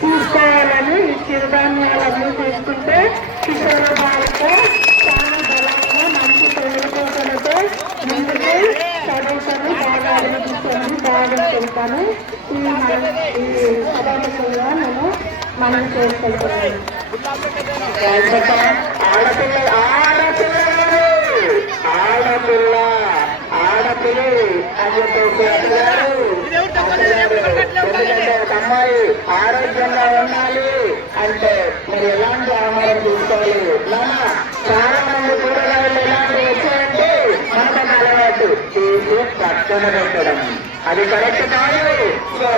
తీసుకోవాలని ఈ చిరుధాన్యాలన్నీ తీసుకుంటే కిషోర బాలతో చాలా బలంగా మంచి తొలిపోతలతో ముందుకు చదువుకొని బాగా అభివృద్ధిని బాగా చెప్తాను. ఈ సభాముఖంగా నేను మనం చేసుకుంటున్నాను. అమ్మాయి ఆరోగ్యంగా ఉండాలి అంటే మీరు ఎలాంటి ఆహారం తీసుకోవాలి. చాలా మంది కూరగాయలు ఎలాంటి వచ్చాయంటే మనకు అలవాటు తీసి పక్కన పెట్టడం, అది కరెక్ట్ కాదు. సో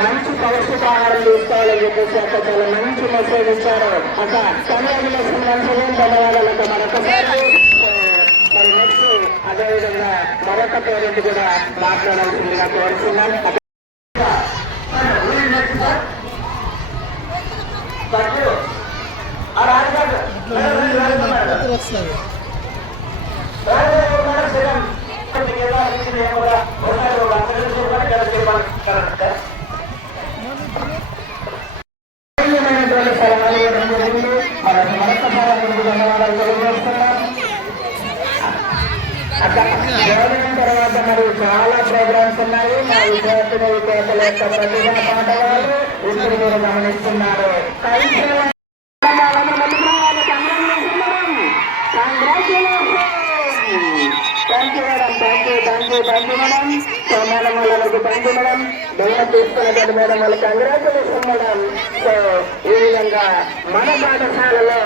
మంచి పౌష్టికాహారం తీసుకోవాలని చెప్పేసి అక్కడ చాలా మంచి మెసేజ్ ఇచ్చారు. అక్క కంగ్రాచులేషన్ మంచిగా ధన్యవాదాలు అక్క మరొకసారి. మరి నెక్స్ట్ అదేవిధంగా మరొక పేరెంట్ కూడా మాట్లాడాల్సిందిగా కోరుతున్నాను. తర్వాత మరి చాలా ప్రోగ్రామ్స్ ఉన్నాయి. మా విద్యార్థులు విద్యార్థుల యొక్క ప్రతిభా పాఠవాలు ఇప్పుడు మీరు గమనిస్తున్నారు. మేడం సో మేడం వాళ్ళకి థ్యాంక్ యూ మేడం. బహుమతి తీసుకున్నటువంటి మేడం వాళ్ళకి కంగ్రాచులేషన్ మేడం. సో ఈ విధంగా మన పాఠశాలలో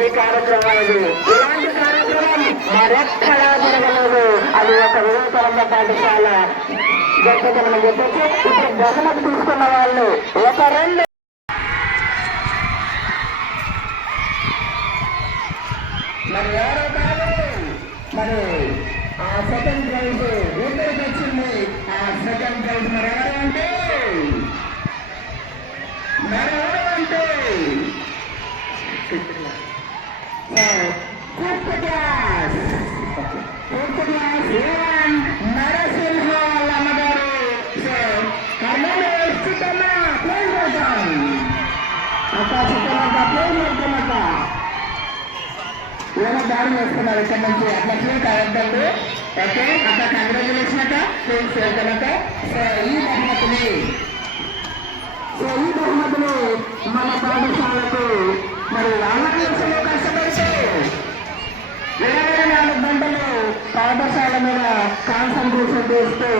ఈ కార్యక్రమాలు ఇలాంటి కార్యక్రమం మరెక్కడా జరగలేదు. అది ఒక వివేకానంద పాఠశాల గొప్పతనం చెప్పచ్చు. ఇప్పుడు బహుమతి తీసుకున్న వాళ్ళు ఒక రెండు మరి ఎవరో కాదు. మరి ఆ సెకండ్ ప్రైజ్ ఇద్దరికి వచ్చింది. ఆ సెకండ్ ప్రైజ్ మరెవరు అంటే ఫిఫ్త్ క్లాస్ నరసింహ వాళ్ళ అమ్మగారు. సో కర్నూలు చిత్తమ్మ ప్లేస్ వెళ్తాం అక్క, చిత్తమ్మ ప్లేస్ వెళ్తామక్క. ఏమో దాడి వేస్తున్నారు ఇక్కడ నుంచి అట్లట్లే కావద్దండి. ఓకే అక్క కంగ్రాచులేషన్ అక్క, ప్లీజ్ వెళ్తాం అక్క. సో ఈ బహుమతిని మన పాఠశాలకు మరి రామకృష్ణలో కష్టపడితే 24 గంటలు పాఠశాల మీద కాన్సన్ట్రేషన్ చేస్తూ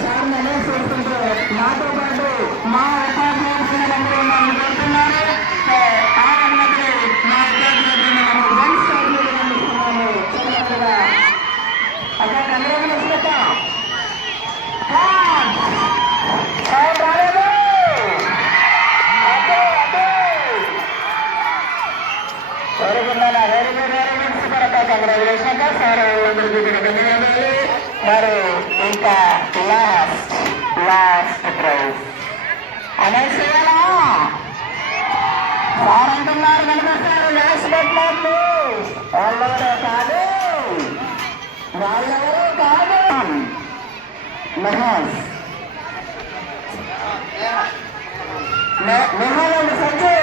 సార్ నేనే చూస్తుంటే నాతో పాటు మా ఉపాధ్యాయులందరూ నన్ను కోరుతున్నారు. ఆ అనుమతిని మా ఉపాధ్యాయులు మనం వన్ స్టాప్ మీద గమనిస్తున్నాము. చదువుగా అక్కడ కంగ్రాచులేషన్ అక్క. కంగ్రాచులేషన్ అక్క. సార్ వాళ్ళందరికీ ధన్యవాదాలు. మరి ఇంకా లాస్ట్ ప్రైజ్ అనౌన్స్ చేయాలా? సార్ అంటున్నారు కనిపిస్తారు లాస్ట్ పెట్టినట్లు. వాళ్ళెవరో కాదు, వాళ్ళెవరో కాదు, మెహల్ అండ్ సంజయ్